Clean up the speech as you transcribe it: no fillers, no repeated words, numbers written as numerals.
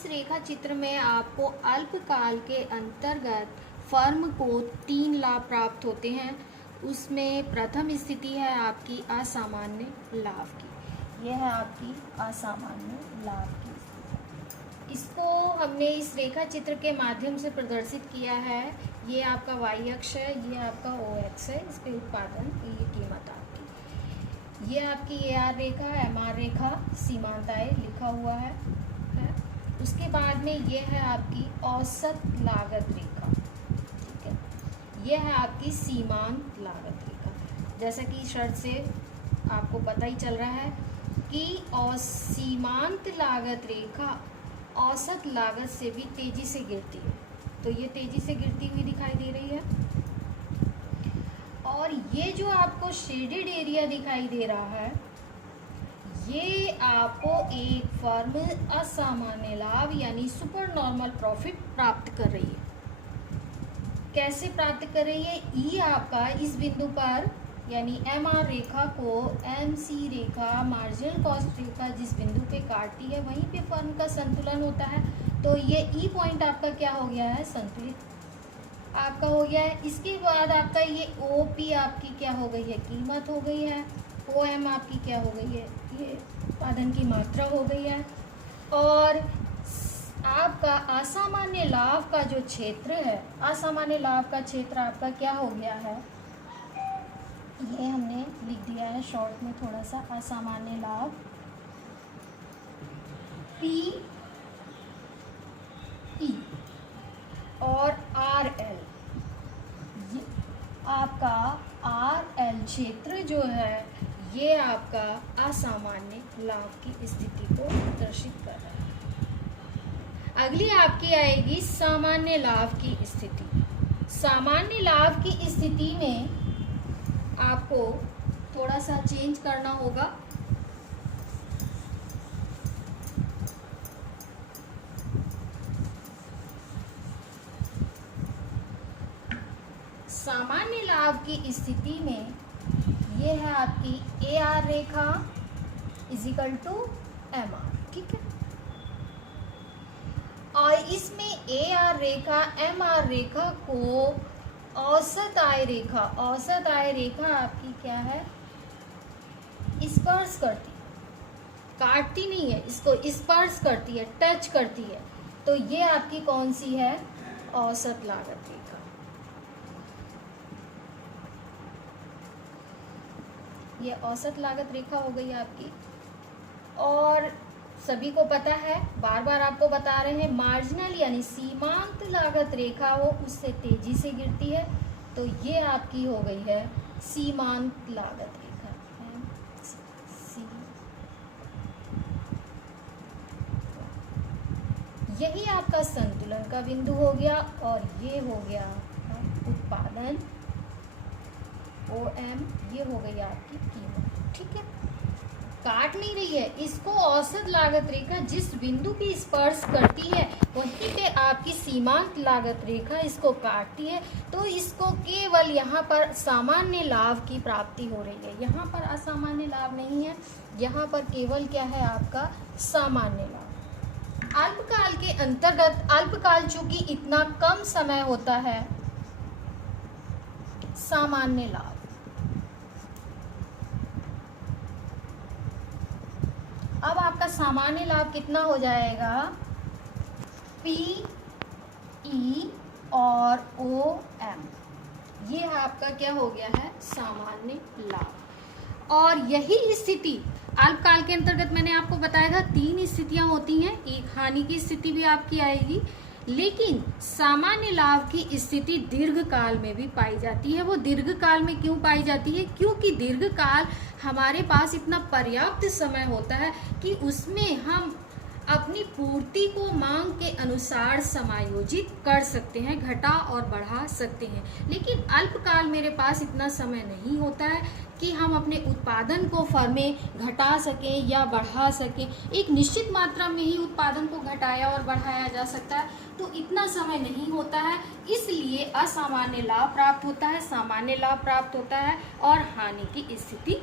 इस रेखा चित्र में आपको अल्पकाल के अंतर्गत फर्म को 3 लाभ प्राप्त होते हैं। उसमें प्रथम स्थिति है आपकी असामान्य लाभ की। यह है आपकी असामान्य लाभ की स्थिति। इसको हमने इस रेखा चित्र के माध्यम से प्रदर्शित किया है। ये आपका y अक्ष है, ये आपका o अक्ष है। इस पे उत्पादन, ये कीमत आपकी। ये आपकी AR रेखा, MR रेखा, सीमांत आय लिखा हुआ है। उसके बाद में ये है आपकी औसत लागत रेखा, ठीक है। ये है आपकी सीमांत लागत रेखा। जैसा कि शर्त से आपको पता ही चल रहा है कि सीमांत लागत रेखा औसत लागत से भी तेजी से गिरती है, तो ये तेजी से गिरती हुई दिखाई दे रही है। और ये जो आपको शेडेड एरिया दिखाई दे रहा है, ये आपको एक फर्म असामान्य लाभ यानी सुपर नॉर्मल प्रॉफिट प्राप्त कर रही है। कैसे प्राप्त कर रही है? ई आपका इस बिंदु पर यानी MR रेखा को MC रेखा, मार्जिनल कॉस्ट रेखा जिस बिंदु पे काटती है, वहीं पे फर्म का संतुलन होता है। तो ये ई पॉइंट आपका क्या हो गया है? संतुलित आपका हो गया है। इसके बाद आपका ये OP आपकी क्या हो गई है? कीमत हो गई है। OM आपकी क्या हो गई है? ये उत्पादन की मात्रा हो गई है। और आपका असामान्य लाभ का जो क्षेत्र है, असामान्य लाभ का क्षेत्र आपका क्या हो गया है? ये हमने लिख दिया है शॉर्ट में थोड़ा सा। असामान्य लाभ PE और RL, ये आपका RL क्षेत्र जो है, ये आपका असामान्य लाभ की स्थिति को प्रदर्शित कर रहा है। अगली आपकी आएगी सामान्य लाभ की स्थिति। सामान्य लाभ की स्थिति में आपको थोड़ा सा चेंज करना होगा। सामान्य लाभ की स्थिति में ये है आपकी AR रेखा इजिकल टू MR, ठीक है। और इसमें AR रेखा MR रेखा को औसत आय रेखा, औसत आय रेखा आपकी क्या है? स्पर्श करती है, काटती नहीं है, इसको स्पर्श करती है, टच करती है। तो ये आपकी कौन सी है? औसत लागत रेखा। ये औसत लागत रेखा हो गई आपकी। और सभी को पता है, बार बार आपको बता रहे हैं, मार्जिनल यानी सीमांत लागत रेखा हो उससे तेजी से गिरती है। तो ये आपकी हो गई है सीमांत लागत रेखा। यही आपका संतुलन का बिंदु हो गया। और ये हो गया उत्पादन OM, ये हो गई आपकी कीमत, ठीक है। काट नहीं रही है, इसको औसत लागत रेखा जिस बिंदु पे स्पर्श करती है वहीं पे आपकी सीमांत लागत रेखा इसको काटती है। तो इसको केवल यहाँ पर सामान्य लाभ की प्राप्ति हो रही है, यहाँ पर असामान्य लाभ नहीं है, यहाँ पर केवल क्या है आपका सामान्य लाभ। अल्पकाल के अंतर्गत, अल्पकाल चूंकि इतना कम समय होता है, सामान्य लाभ अब आपका सामान्य लाभ कितना हो जाएगा? PE और OM, ये आपका क्या हो गया है? सामान्य लाभ। और यही स्थिति अल्पकाल के अंतर्गत मैंने आपको बताया था 3 स्थितियां होती हैं। एक हानि की स्थिति भी आपकी आएगी, लेकिन सामान्य लाभ की स्थिति दीर्घकाल में भी पाई जाती है। वो दीर्घकाल में क्यों पाई जाती है? क्योंकि दीर्घकाल हमारे पास इतना पर्याप्त समय होता है कि उसमें हम अपनी पूर्ति को मांग के अनुसार समायोजित कर सकते हैं, घटा और बढ़ा सकते हैं। लेकिन अल्पकाल मेरे पास इतना समय नहीं होता है कि हम अपने उत्पादन को फर्में घटा सकें या बढ़ा सकें। एक निश्चित मात्रा में ही उत्पादन को घटाया और बढ़ाया जा सकता है, तो इतना समय नहीं होता है। इसलिए असामान्य लाभ प्राप्त होता है, सामान्य लाभ प्राप्त होता है और हानि की स्थिति